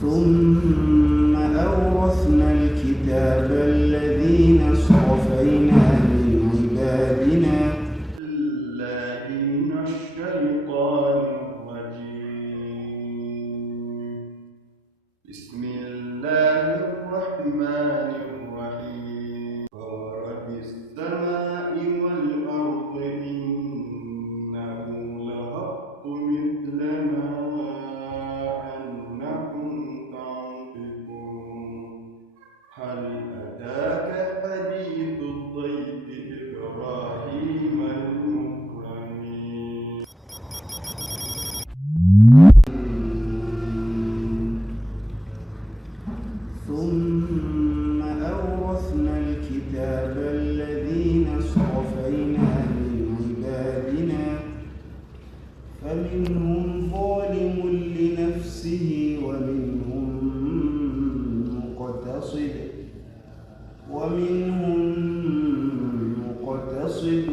ثم أورثنا الكتاب الذين اصطفينا من عبادنا. بالله من الشيطان الرجيم. بسم الله الرحمن الرحيم. ورب السماء والأرض إنه لحق مثل ما أنكم تنطقون. هل أتاك حديث الضيف إبراهيم المكرمين. ثم أورثنا الكتاب الذين اصطفينا من عبادنا فمنهم ظالم لنفسه ومنهم مقتصد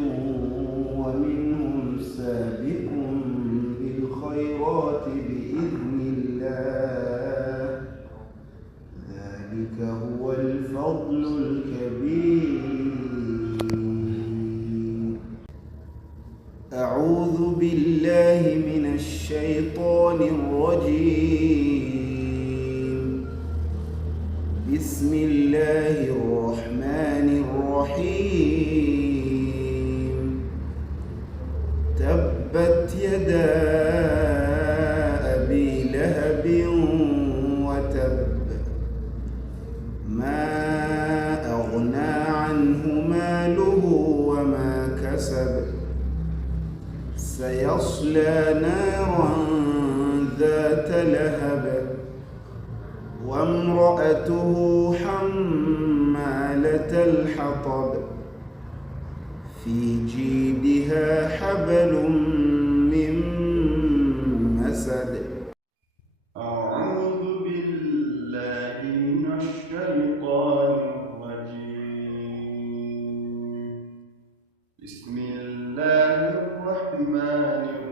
ومنهم سابق بالخيرات بإذن الله. ذلك هو الفضل الكبير. أعوذ بالله من الشيطان الرجيم. بسم الله الرحمن الرحيم. تبت يدا أبي لهب وتب. ما أغنى عنه ماله وما كسب. سيصلى نارا ذات لهب وامرأته حمالة الحطب في جيدها حبل من مسد. أعوذ بالله من الشيطان الرجيم. بسم الله الرحمن الرحيم.